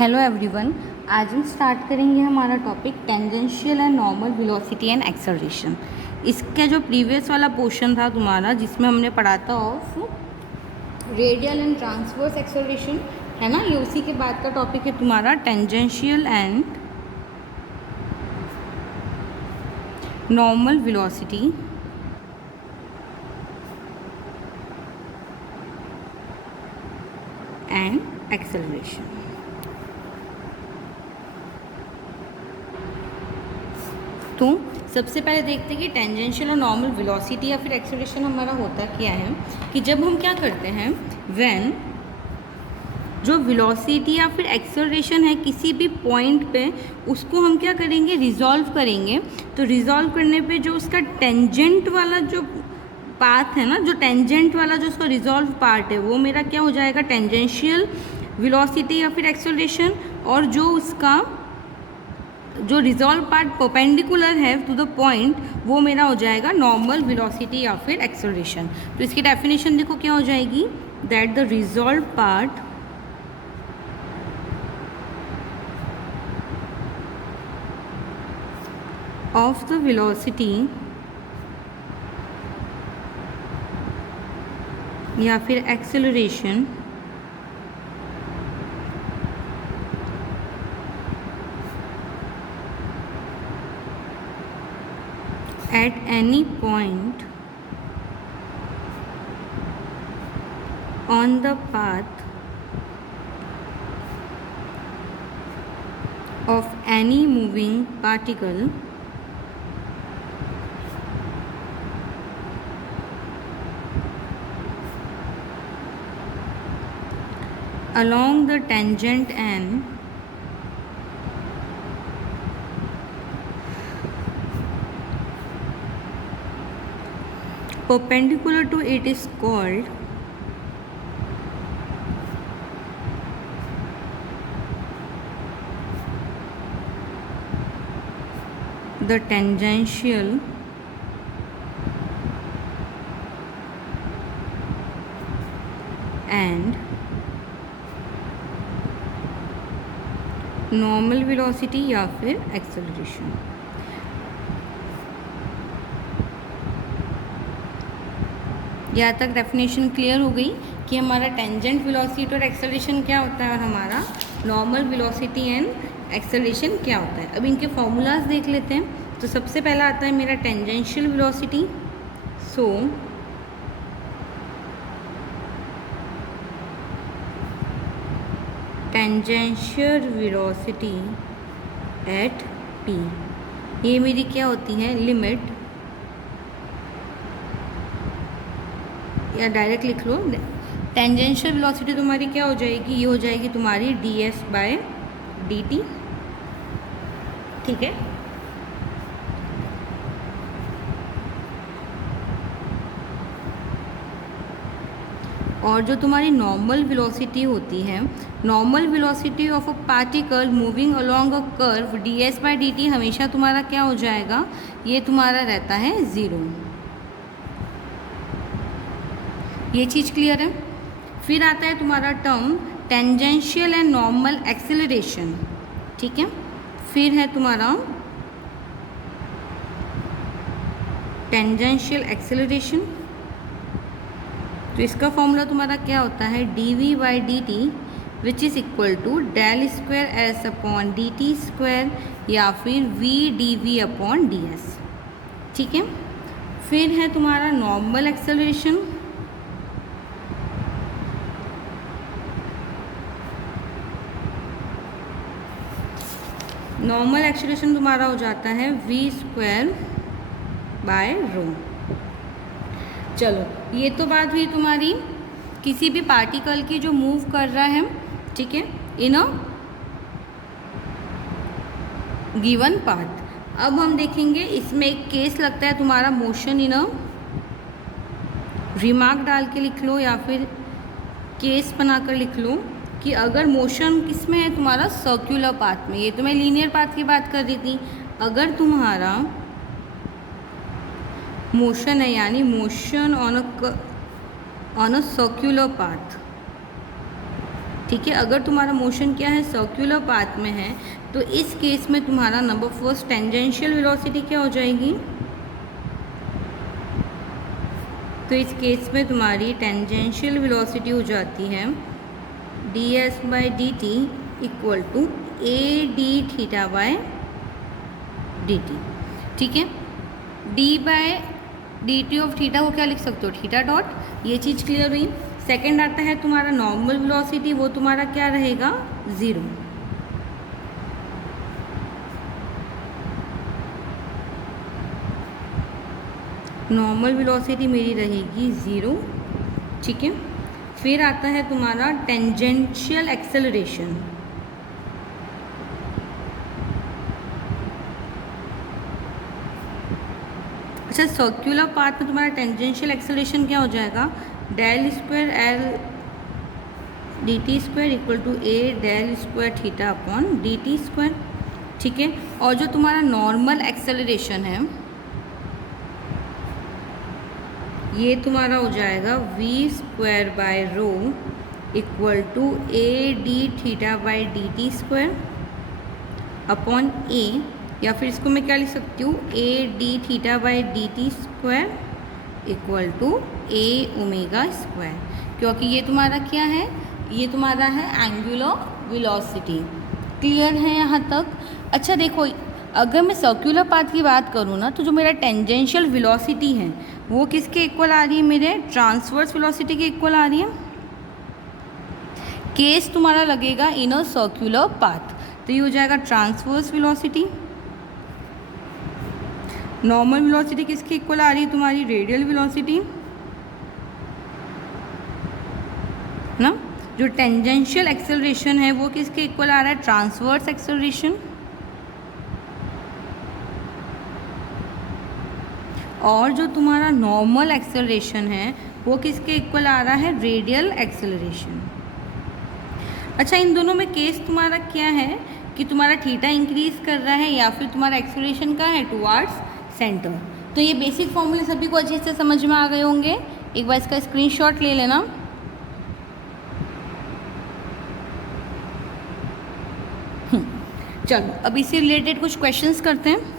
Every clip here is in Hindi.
हेलो एवरीवन, आज हम स्टार्ट करेंगे हमारा topic tangential and normal velocity and acceleration. इसका जो प्रीवियस वाला पोर्शन था तुम्हारा, जिसमें हमने पढ़ा था of radial and transverse acceleration, है ना, ये उसी के बाद का टॉपिक है तुम्हारा tangential and normal velocity and acceleration. तो सबसे पहले देखते हैं कि टेंजेंशियल और नॉर्मल वेलोसिटी या फिर एक्सेलरेशन हमारा होता क्या है। कि जब हम क्या करते हैं, व्हेन जो वेलोसिटी या फिर एक्सेलरेशन है किसी भी पॉइंट पे, उसको हम क्या करेंगे, रिजॉल्व करेंगे। तो रिजॉल्व करने पे जो उसका टेंजेंट वाला जो पाथ है ना, जो टेंजेंट वाला जो उसका रिजॉल्व पार्ट है, वो मेरा क्या हो जाएगा, टेंजेंशियल वेलोसिटी या फिर एक्सेलरेशन। और जो उसका जो रिजॉल्व पार्ट परपेंडिकुलर है टू द पॉइंट, वो मेरा हो जाएगा नॉर्मल वेलोसिटी या फिर एक्सेलरेशन। तो इसकी डेफिनेशन देखो क्या हो जाएगी, that the resolve part of the velocity या फिर acceleration at any point on the path of any moving particle along the tangent and perpendicular to it is called the tangential and normal velocity या फिर एक्सेलरेशन। यहाँ तक डेफिनेशन क्लियर हो गई कि हमारा टेंजेंट वेलोसिटी और एक्सेलरेशन क्या होता है और हमारा नॉर्मल वेलोसिटी एंड एक्सेलरेशन क्या होता है। अब इनके फॉर्मूलाज देख लेते हैं। तो सबसे पहला आता है मेरा tangential velocity. So tangential velocity at P, ये मेरी क्या होती है, लिमिट, या डायरेक्ट लिख लो, टेंजेंशियल वेलोसिटी तुम्हारी क्या हो जाएगी, ये हो जाएगी तुम्हारी ds/dt। ठीक है। और जो तुम्हारी नॉर्मल वेलोसिटी होती है, normal velocity of a particle moving along a curve, ds/dt हमेशा तुम्हारा क्या हो जाएगा, ये तुम्हारा रहता है 0। ये चीज़ क्लियर है। फिर आता है तुम्हारा term tangential and normal acceleration. ठीक है। फिर है तुम्हारा टेंजेंशियल एक्सेलरेशन। तो इसका फॉर्मूला तुम्हारा क्या होता है, dv/dt which is equal to del square s upon dt square या फिर v dv/ds। ठीक है। फिर है तुम्हारा नॉर्मल एक्सेलरेशन। नॉर्मल एक्सेलरेशन तुम्हारा हो जाता है v²/ρ। चलो, ये तो बात हुई तुम्हारी किसी भी पार्टिकल की जो मूव कर रहा है, ठीक है, इन अ गिवन पाथ। अब हम देखेंगे इसमें एक केस लगता है तुम्हारा मोशन इन अ, रिमार्क डाल के लिख लो या फिर केस बनाकर लिख लो कि अगर मोशन किस में है तुम्हारा, सर्कुलर पाथ में। ये तो मैं लीनियर पाथ की बात कर रही थी। अगर तुम्हारा मोशन है, यानी motion on a circular path, ठीक है। अगर तुम्हारा मोशन क्या है, सर्कुलर पाथ में है, तो इस केस में तुम्हारा नंबर फर्स्ट टेंजेंशियल वेलोसिटी क्या हो जाएगी, तो इस केस में तुम्हारी टेंजेंशियल वेलोसिटी हो जाती है ds/dt equal to a d theta by dt। ठीक है, d/dt ऑफ थीटा को क्या लिख सकते हो, थीटा डॉट। ये चीज़ क्लियर हुई। सेकंड आता है तुम्हारा नॉर्मल वेलोसिटी, वो तुम्हारा क्या रहेगा, 0। नॉर्मल वेलोसिटी मेरी रहेगी 0। ठीक है, फिर आता है तुम्हारा टेंजेंशियल एक्सेलरेशन। अच्छा, सर्कुलर पाथ में तुम्हारा टेंजेंशियल एक्सेलरेशन क्या हो जाएगा, del square L D T square equal to A del square theta upon D T square. ठीक है, और जो तुम्हारा नॉर्मल एक्सेलरेशन है ये तुम्हारा हो जाएगा V square by rho equal to A D theta by D T square upon A, या फिर इसको मैं क्या लिख सकती हूँ, A D theta by D T square equal to A omega square, क्योंकि ये तुम्हारा क्या है, ये तुम्हारा है एंगुलर वेलोसिटी। क्लियर है यहाँ तक। अच्छा देखो, अगर मैं सर्कुलर पाथ की बात करूँ ना, तो जो मेरा टेंजेंशियल वेलोसिटी है वो किसके इक्वल आ रही है, मेरे ट्रांसवर्स वेलोसिटी के इक्वल आ रही है। केस तुम्हारा लगेगा इन अ सर्कुलर पाथ, तो ये हो जाएगा ट्रांसवर्स वेलोसिटी। नॉर्मल वेलोसिटी किसके इक्वल आ रही है, तुम्हारी रेडियल वेलोसिटी ना। जो टेंजेंशियल एक्सेलरेशन है वो किसके इक्वल आ रहा है, ट्रांसवर्स एक्सेलरेशन। और जो तुम्हारा नॉर्मल एक्सेलरेशन है वो किसके इक्वल आ रहा है, रेडियल एक्सेलरेशन। अच्छा, इन दोनों में केस तुम्हारा क्या है कि तुम्हारा थीटा इंक्रीज कर रहा है या फिर तुम्हारा एक्सेलरेशन का है टुवार्ड्स सेंटर। तो ये बेसिक फॉर्मूले सभी को अच्छे से समझ में आ गए होंगे। एक बार इसका स्क्रीनशॉट ले लेना। चलो अब इससे रिलेटेड कुछ क्वेश्चंस करते हैं।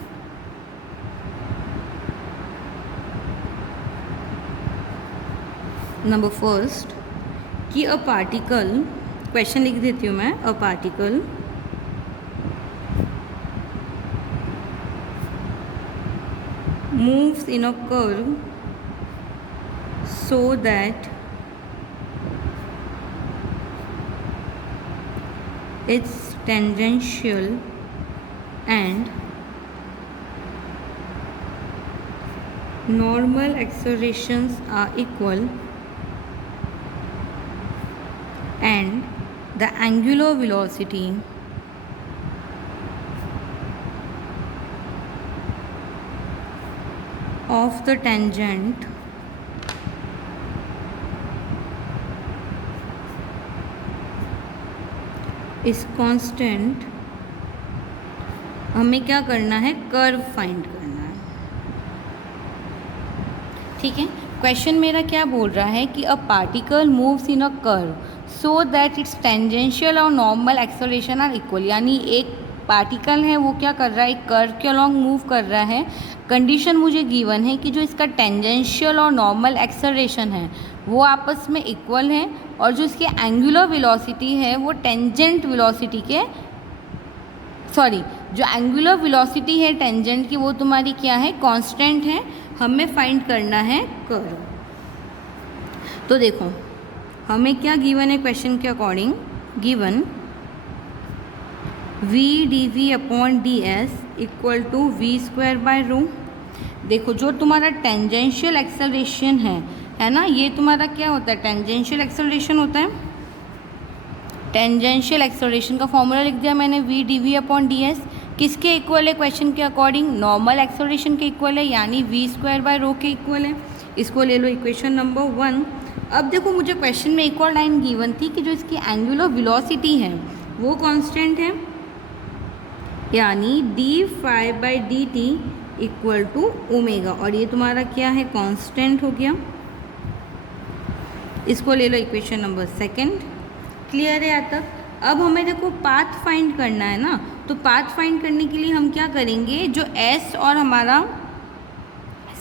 नंबर फर्स्ट कि अ पार्टिकल, क्वेश्चन लिख देती हूँ मैं, a particle moves in a curve so that its tangential and normal accelerations are equal and the angular velocity of the tangent is constant। हमें क्या करना है, कर्व फाइंड करना है। ठीक है, क्वेश्चन मेरा क्या बोल रहा है कि a particle moves in a curve so that it's tangential और नॉर्मल एक्सेलरेशन आर इक्वल। यानी एक पार्टिकल है वो क्या कर रहा है, एक कर्व के अलॉन्ग मूव कर रहा है। कंडीशन मुझे गिवन है कि जो इसका टेंजेंशियल और नॉर्मल एक्सेलरेशन है वो आपस में इक्वल है, और जो इसकी एंगुलर वेलोसिटी है वो टेंजेंट वेलोसिटी के जो एंगुलर वेलोसिटी है टेंजेंट की वो तुम्हारी क्या है, कांस्टेंट है। हमें फाइंड करना है कर्व। तो देखो हमें क्या गिवन है, क्वेश्चन के according given v dv upon D S equal to V square by rho. देखो जो तुम्हारा टेंजेंशियल एक्सेलरेशन है ना, ये तुम्हारा क्या होता है, टेंजेंशियल एक्सेलरेशन होता है। टेंजेंशियल एक्सेलरेशन का फॉर्मूला लिख दिया मैंने, v dv upon D S किसके इक्वल है, क्वेश्चन के अकॉर्डिंग नॉर्मल एक्सेलरेशन के इक्वल है, यानी वी स्क्वायर बाय रो के इक्वल है। इसको ले लो इक्वेशन नंबर 1। अब देखो मुझे क्वेश्चन में एक और लाइन गिवन थी कि जो इसकी एंगुलर वेलोसिटी है वो कांस्टेंट है, यानी D phi by D T equal to omega, और ये तुम्हारा क्या है, कांस्टेंट हो गया। इसको ले लो इक्वेशन नंबर 2। क्लियर है यहाँ तक? अब हमें देखो पाथ फाइंड करना है ना, तो पाथ फाइंड करने के लिए हम क्या करेंगे, जो एस और हमारा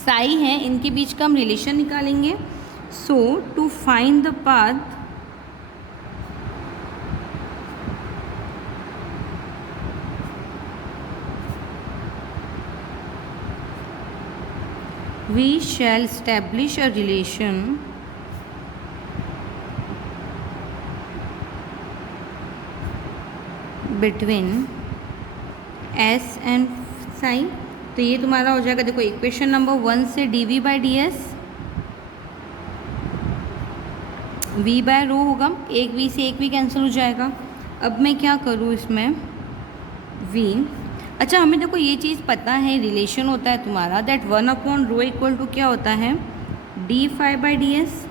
साई है इनके बीच का हम रिलेशन निकालेंगे. So to find the path we shall establish a relation between s and psi. तो ये तुम्हारा हो जाएगा, देखो इक्वेशन नंबर 1 से dv by D S, v by rho होगा, एक v से एक v कैंसिल हो जाएगा. अब मैं क्या करूँ इसमें v, अच्छा हमें देखो ये चीज़ पता है, रिलेशन होता है तुम्हारा दैट 1/रो इक्वल टू क्या होता है, D phi by D S.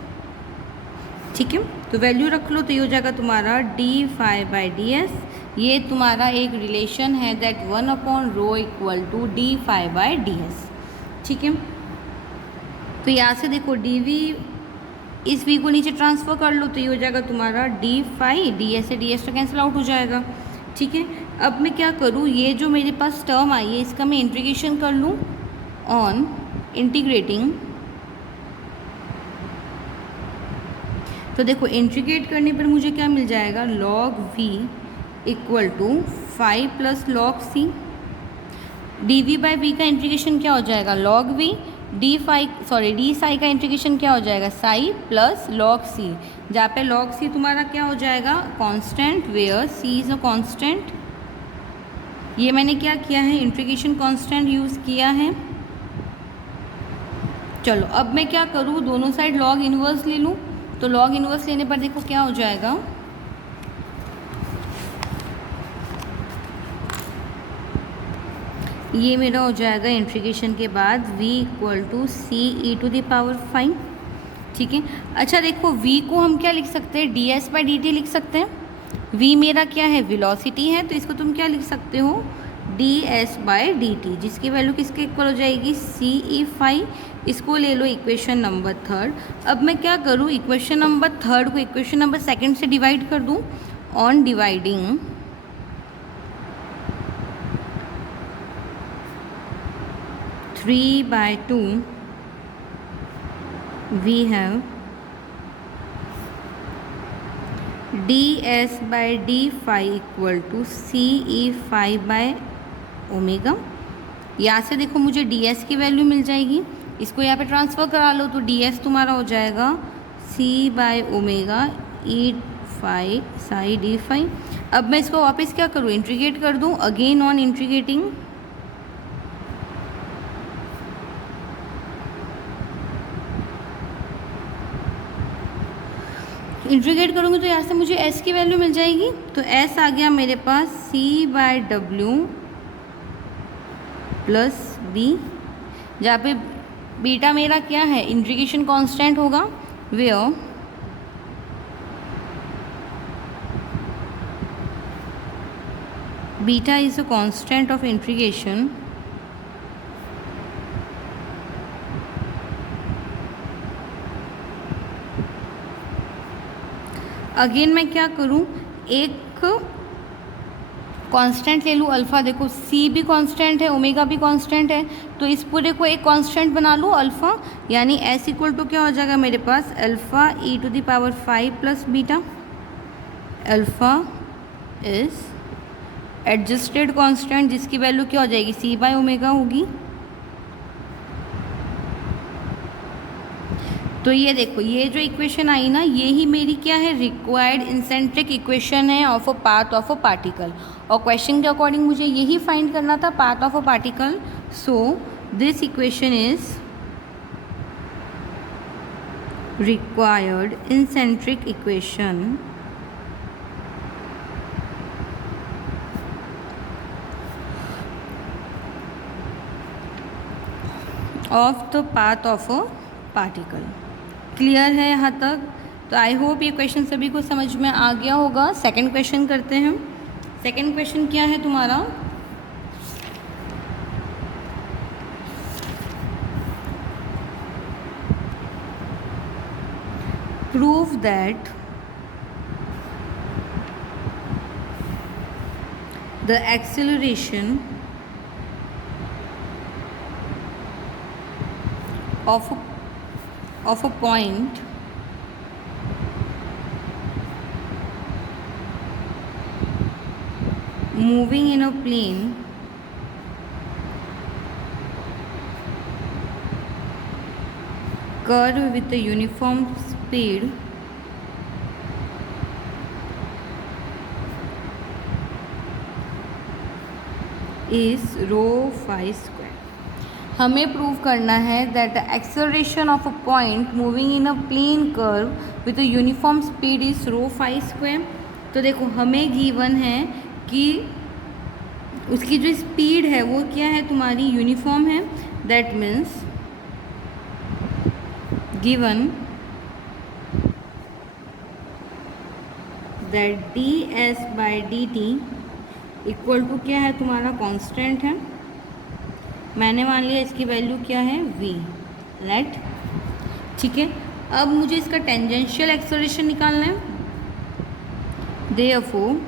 ठीक है, तो वैल्यू रख लो, तो ये हो जाएगा तुम्हारा D phi by D S. ये तुम्हारा एक रिलेशन है दैट 1/रो equal to D phi by D S. ठीक है, तो यहाँ से देखो डी वी, इस v को नीचे ट्रांसफ़र कर लो, तो ये हो जाएगा तुम्हारा डी फाई, डी एस से डी एस तो कैंसिल आउट हो जाएगा. ठीक है, अब मैं क्या करूँ, ये जो मेरे पास टर्म आई है इसका मैं इंटीग्रेशन कर लूँ ऑन इंटीग्रेटिंग. तो देखो इंटीग्रेट करने पर मुझे क्या मिल जाएगा, log v equal to 5 plus log C. D V by V का इंटीग्रेशन क्या हो जाएगा, log v. डी साई का इंटीग्रेशन क्या हो जाएगा, साई प्लस लॉग सी, जहाँ पे लॉग सी तुम्हारा क्या हो जाएगा, constant, where C is a constant. ये मैंने क्या किया है, इंटीग्रेशन कांस्टेंट यूज़ किया है. चलो अब मैं क्या करूँ, दोनों साइड लॉग इन्वर्स ले लूँ. तो लॉग इन्वर्स लेने पर देखो क्या हो जाएगा, ये मेरा हो जाएगा इंटीग्रेशन के बाद v equal to C E to the power 5. ठीक है, अच्छा देखो v को हम क्या लिख सकते हैं, D S by D T लिख सकते हैं. v मेरा क्या है, वेलोसिटी है, तो इसको तुम क्या लिख सकते हो, D S by D T, जिसकी वैल्यू किसके इक्वल हो जाएगी, सी ई 5. इसको ले लो इक्वेशन नंबर 3. अब मैं क्या करूँ, इक्वेशन नंबर 3 को इक्वेशन नंबर 2 से डिवाइड कर दूँ. On dividing 3/2 we have ds by d phi equal to C E 5 by omega. यहाँ से देखो मुझे ds की वैल्यू मिल जाएगी, इसको यहाँ पे ट्रांसफ़र करा लो, तो ds तुम्हारा हो जाएगा c by omega E 5 Sai D 5. अब मैं इसको वापस क्या करूँ, इंटीग्रेट कर दूँ. अगेन ऑन इंटीग्रेटिंग इंटीग्रेट करूँगी तो यहाँ से मुझे s की वैल्यू मिल जाएगी. तो s आ गया मेरे पास c by W plus b, जहाँ पे बीटा मेरा क्या है, इंटीग्रेशन कांस्टेंट होगा, where beta is a constant of integration again मैं क्या करूँ, एक कांस्टेंट ले लूँ अल्फ़ा. देखो c भी कांस्टेंट है, ओमेगा भी कांस्टेंट है, तो इस पूरे को एक कांस्टेंट बना लूँ अल्फ़ा, यानी s इक्वल टू क्या हो जाएगा मेरे पास, alpha E to the power 5 plus beta. Alpha is adjusted constant, जिसकी वैल्यू क्या हो जाएगी, c बाय ओमेगा होगी. तो ये देखो ये जो इक्वेशन आई ना, ये ही मेरी क्या है, रिक्वायर्ड इंसेंट्रिक इक्वेशन है of a path of a particle. और क्वेश्चन के अकॉर्डिंग मुझे यही फाइंड करना था, path of a particle. So this equation is required इंसेंट्रिक equation of the path of a particle. Clear है यहाँ तक? तो आई होप ये क्वेश्चन सभी को समझ में आ गया होगा. सेकंड क्वेश्चन करते हैं. सेकंड क्वेश्चन क्या है तुम्हारा, prove that the acceleration of a point moving in a plane curve with a uniform speed is rho phi square. हमें प्रूव करना है that the acceleration of a point moving in a plane curve with a uniform speed is rho phi square. तो देखो हमें गिवन है कि उसकी जो स्पीड है वो क्या है, तुम्हारी यूनिफॉर्म है. That means given that D S by D T equal to क्या है, तुम्हारा कांस्टेंट है. मैंने मान लिया इसकी वैल्यू क्या है, v. राइट, ठीक है. अब मुझे इसका टेंजेंशियल एक्सेलरेशन निकालना है. देयरफॉर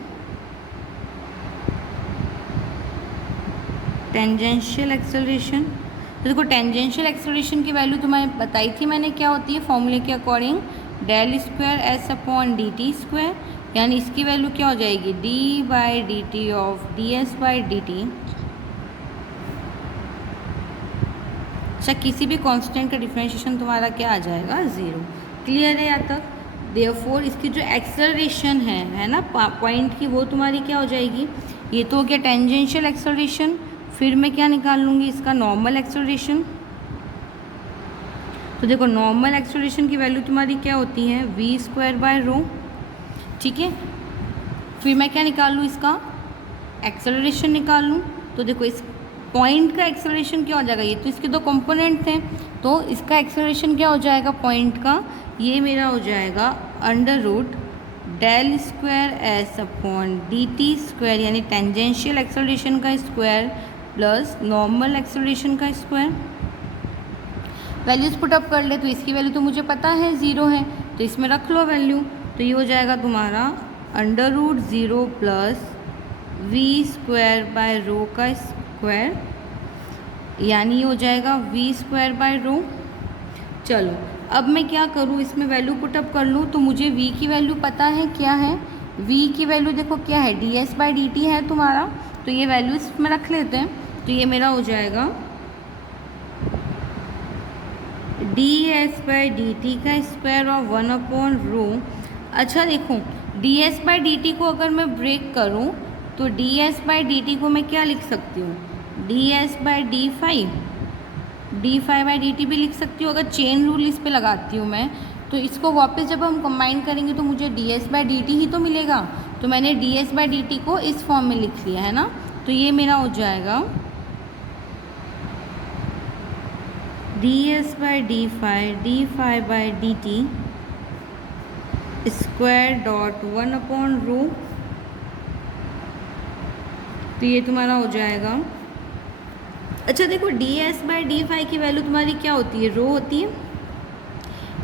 टेंजेंशियल एक्सेलरेशन, तो देखो टेंजेंशियल एक्सेलरेशन की वैल्यू तुम्हें बताई थी मैंने क्या होती है फॉर्मूले के according, del square S upon D T square. यानी इसकी वैल्यू क्या हो जाएगी, D by D T of D S by D T. अच्छा, किसी भी कांस्टेंट का डिफरेंशिएशन तुम्हारा क्या आ जाएगा, 0. क्लियर है यहाँ तक. देयरफॉर इसकी जो एक्सेलरेशन है ना पॉइंट की, वो तुम्हारी क्या हो जाएगी, ये तो हो गया टेंजेंशियल एक्सेलरेशन. फिर मैं क्या निकाल लूँगी, इसका नॉर्मल एक्सेलरेशन. तो देखो नॉर्मल एक्सेलरेशन की वैल्यू तुम्हारी क्या होती है, v स्क्वायर बाय रो. ठीक है, फिर मैं क्या निकाल लूँ, इसका एक्सेलरेशन निकाल लूँ. तो देखो इस पॉइंट का एक्सेलरेशन क्या हो जाएगा, ये तो इसके दो कंपोनेंट थे, तो इसका एक्सेलरेशन क्या हो जाएगा पॉइंट का, ये मेरा हो जाएगा under root del square S upon D T square, यानी टेंजेंशियल एक्सेलरेशन का स्क्वायर प्लस नॉर्मल एक्सेलरेशन का स्क्वायर. वैल्यूज पुटअप कर ले, तो इसकी वैल्यू तो मुझे पता है 0 है, तो इसमें रख लो वैल्यू. तो ये हो जाएगा तुम्हारा under root 0 plus v square by rho का स्क्वायर, यानी ये हो जाएगा v स्क्वायर बाय रो. चलो अब मैं क्या करूँ, इसमें वैल्यू पुटअप कर लूँ. तो मुझे v की वैल्यू पता है क्या है, v की वैल्यू देखो क्या है, D S by D T है तुम्हारा. तो ये वैल्यू इसमें रख लेते हैं. तो ये मेरा हो जाएगा D S by D T का स्क्वायर और 1 अपॉन रो. अच्छा देखो D S by D T को अगर मैं ब्रेक करूँ तो D S by D T को मैं क्या लिख सकती हूँ, D S by D phi by D T भी लिख सकती हूँ. अगर चेन रूल इस पे लगाती हूँ मैं, तो इसको वापस जब हम कंबाइन करेंगे तो मुझे D S by D T ही तो मिलेगा. तो मैंने D S by D T को इस फॉर्म में लिख लिया है ना. तो ये मेरा हो जाएगा D S by D phi by D T square dot 1 upon rho. तो ये तुम्हारा हो जाएगा. अच्छा देखो D S by D phi की वैल्यू तुम्हारी क्या होती है, रो होती है.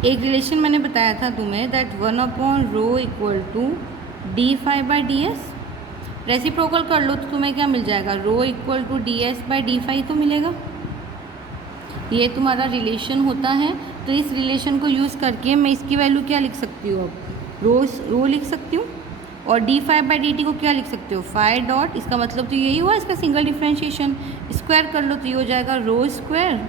एक रिलेशन मैंने बताया था तुम्हें that 1 upon rho equal to D phi by D S. Reciprocal कर लो तो तुम्हें क्या मिल जाएगा, rho equal to D S by D phi तो मिलेगा. ये तुम्हारा रिलेशन होता है. तो इस रिलेशन को यूज़ करके मैं इसकी वैल्यू क्या लिख सकती हूँ, अब रो लिख सकती हूँ. और d phi by D T को क्या लिख सकते हो, फाई डॉट. इसका मतलब तो यही हुआ इसका सिंगल डिफ्रेंशिएशन. स्क्वायर कर लो तो ये हो जाएगा rho square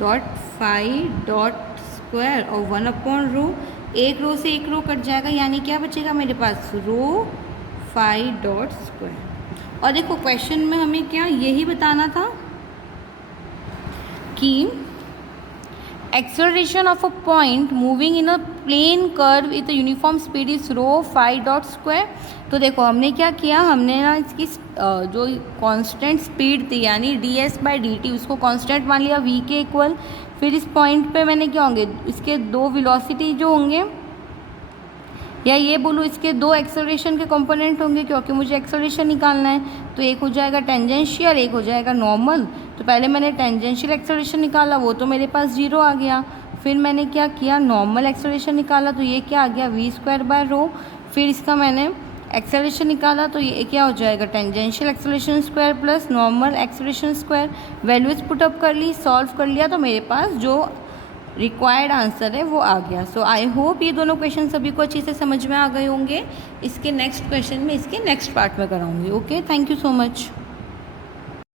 dot phi dot square और 1 अपॉन रो. एक रो से एक रो कट जाएगा, यानी क्या बचेगा मेरे पास, रो फाई डॉट स्क्वायर. और देखो क्वेश्चन में हमें क्या यही बताना था कि acceleration of a point moving in a plane curve with a uniform speed is rho phi dot square. तो देखो हमने क्या किया, हमने ना इसकी जो कांस्टेंट स्पीड थी यानी D S by D T उसको कांस्टेंट मान लिया v के इक्वल. फिर इस पॉइंट पे मैंने क्या होंगे, इसके दो वेलोसिटी जो होंगे, या ये बोलूँ इसके दो एक्सेलरेशन के कंपोनेंट होंगे, क्योंकि मुझे एक्सेलरेशन निकालना है. तो एक हो जाएगा टेंजेंशियल, एक हो जाएगा नॉर्मल. तो पहले मैंने टेंजेंशियल एक्सेलरेशन निकाला, वो तो मेरे पास 0 आ गया. फिर मैंने क्या किया, नॉर्मल एक्सेलरेशन निकाला, तो ये क्या आ गया, v स्क्वायर बाय रो. फिर इसका मैंने एक्सेलरेशन निकाला तो ये क्या हो जाएगा, tangential acceleration square plus normal acceleration square. Values put up कर ली, सॉल्व कर लिया, तो मेरे पास जो रिक्वायर्ड आंसर है वो आ गया। सो आई होप ये दोनों क्वेश्चन सभी को अच्छी से समझ में आ गए होंगे। इसके नेक्स्ट क्वेश्चन में इसके नेक्स्ट पार्ट में कराऊंगी। Okay, thank you so much.